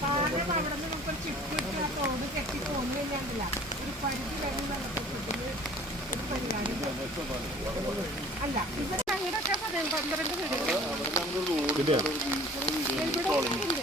പാലം അവിടെ നിന്ന് നമുക്ക് ചിപ്പിട്ട് ആ തോട് കെട്ടി കഴിഞ്ഞാണ്ടില്ല ഒരു പരിധി വരെ വെള്ളത്തിൽ ഒരു പരിപാടി അല്ല ഇവിടെ അങ്ങോട്ടൊക്കെ പതിന- പന്ത്രണ്ട് വീടുകൾ ഇവിടെ ഉണ്ട്.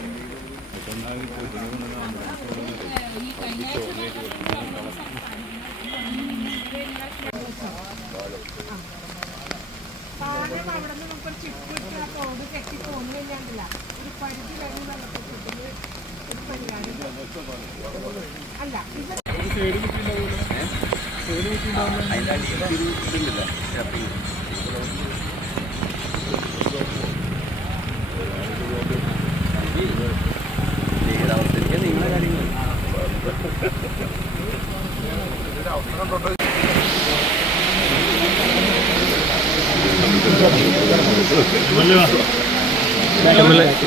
പാലം അവിടെ നിന്ന് നമുക്ക് ചിപ്പിട്ട് ആ തോട് കെട്ടി പോന്നു ഒരു പരിധി വരെ വെള്ളത്തിൽ ഒരു പരിപാടി അല്ല ഇവിടെ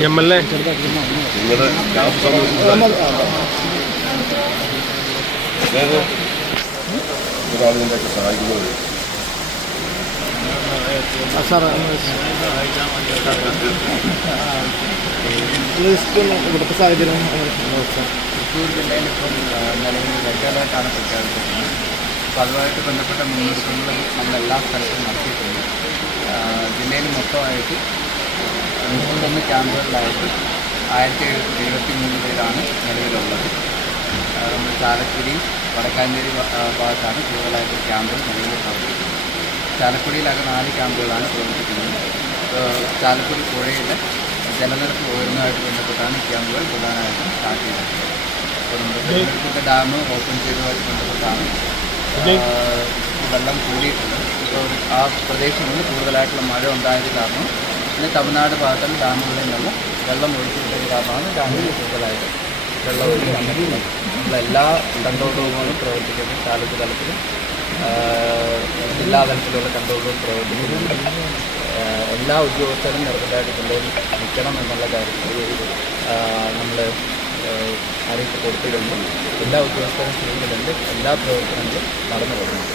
എം എൽ എ നിങ്ങളുടെ ക്യാമ്പ് ഒരാളിതിന്റെയൊക്കെ സഹായിക്കുന്നത് ഇവിടുത്തെ സാഹചര്യം തൃശ്ശൂർ ജില്ലയിൽ ഇപ്പം നിലവിൽ റെഡ് അലേർട്ടാണ് പ്രഖ്യാപിച്ചിരിക്കുന്നത്. അപ്പോൾ അതുമായിട്ട് ബന്ധപ്പെട്ട മുന്നൊരുക്കങ്ങൾ നമ്മൾ എല്ലാ സ്ഥലത്തും നടത്തിയിട്ടുണ്ട്. ജില്ലയിൽ മൊത്തമായിട്ട് മുപ്പത്തൊന്ന് ക്യാമ്പുകളിലായിട്ട് ആയിരത്തി എഴുപത്തി മൂന്ന് പേരാണ് നിലവിലുള്ളത്. നമ്മൾ ചാലക്കുടി വടക്കാഞ്ചേരി ഭാഗത്താണ് കൂടുതലായിട്ട് ക്യാമ്പുകൾ നിലവിൽ പ്രവർത്തിക്കുന്നത്. ചാലക്കുടിയിലൊക്കെ നാല് ക്യാമ്പുകളാണ് പ്രവർത്തിക്കുന്നത്. ചാലക്കുടി പുഴയിലെ ജലനിരപ്പ് ഉയർന്നതായിട്ട് ബന്ധപ്പെട്ടാണ് ക്യാമ്പുകൾ പ്രധാനമായിട്ടും സ്റ്റാർട്ട് ചെയ്തത് പെരുമ്പൽക്കുട്ട ഡാം ഓപ്പൺ ചെയ്തതുമായിട്ട് ബന്ധപ്പെട്ടാണ്. വെള്ളം കൂടിയിട്ടുള്ളത് ഇപ്പോൾ ആ പ്രദേശങ്ങളിൽ കൂടുതലായിട്ടുള്ള മഴ ഉണ്ടായത് കാരണം പിന്നെ തമിഴ്നാട് ഭാഗത്തുള്ള ഡാമുകളിൽ നിന്ന് വെള്ളം ഒഴിച്ചിട്ടുള്ള കാരണമാണ് ഡാമിൽ കൂടുതലായിട്ട് വെള്ളം ഒഴിച്ചിട്ടുള്ളത് എല്ലാ കൺട്രോൾ റൂമുകളും പ്രവർത്തിക്കുന്നു. താലൂക്ക് തലത്തിലും എല്ലാ ജില്ലാ തലത്തിലുള്ള കൺട്രോൾ റൂം പ്രവർത്തിക്കുന്നുണ്ട് എല്ലാ ഉദ്യോഗസ്ഥരും നിർബന്ധമായിട്ട് കൊണ്ടുപോയി നിൽക്കണം എന്നുള്ള കാര്യത്തിൽ അറിയിപ്പ് കൊടുത്തിട്ടുണ്ട്. എല്ലാ ഉദ്യോഗസ്ഥരും ചെയ്യുന്നുണ്ട്. എല്ലാ പ്രവർത്തനങ്ങളും നടന്നു വരുന്നുണ്ട്